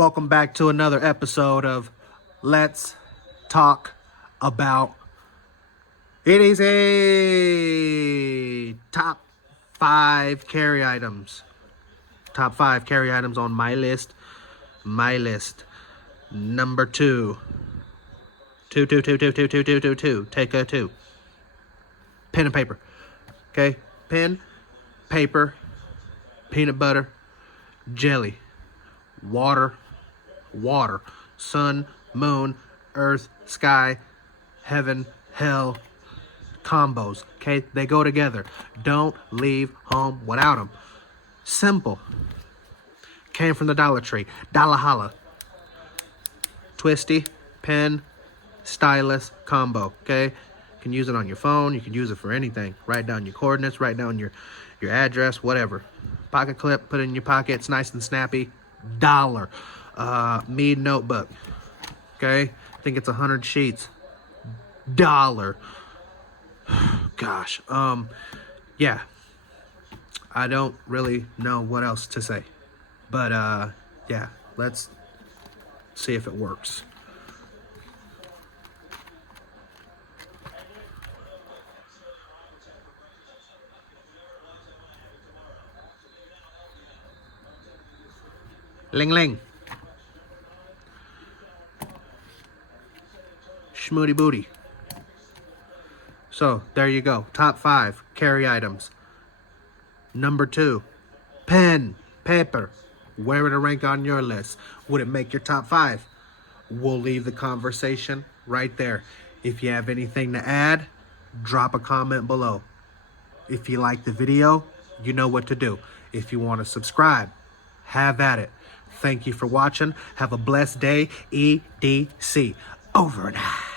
Welcome back to another episode of Let's Talk About EDC. Top 5 carry items. Top 5 carry items on my list. Number 2. Two. Take a 2. Pen and paper. Okay? Pen, paper, peanut butter, jelly, water, sun, moon, earth, sky, heaven, hell, combos. Okay? They go together. Don't leave home without them. Simple. Came from the Dollar Tree. Dollar Holla. Twisty, pen, stylus combo. Okay? You can use it on your phone. You can use it for anything. Write down your coordinates. Write down your address. Whatever. Pocket clip. Put it in your pocket. It's nice and snappy. Dollar. Mead notebook. Okay? I think it's 100 sheets. Dollar. Gosh. Yeah. I don't really know what else to say. But, yeah. Let's see if it works. Ling ling. Schmoody booty. So, there you go. Top 5 carry items. Number 2, pen, paper. Where would it rank on your list? Would it make your top 5? We'll leave the conversation right there. If you have anything to add, drop a comment below. If you like the video, you know what to do. If you want to subscribe, have at it. Thank you for watching. Have a blessed day. EDC. Over and out.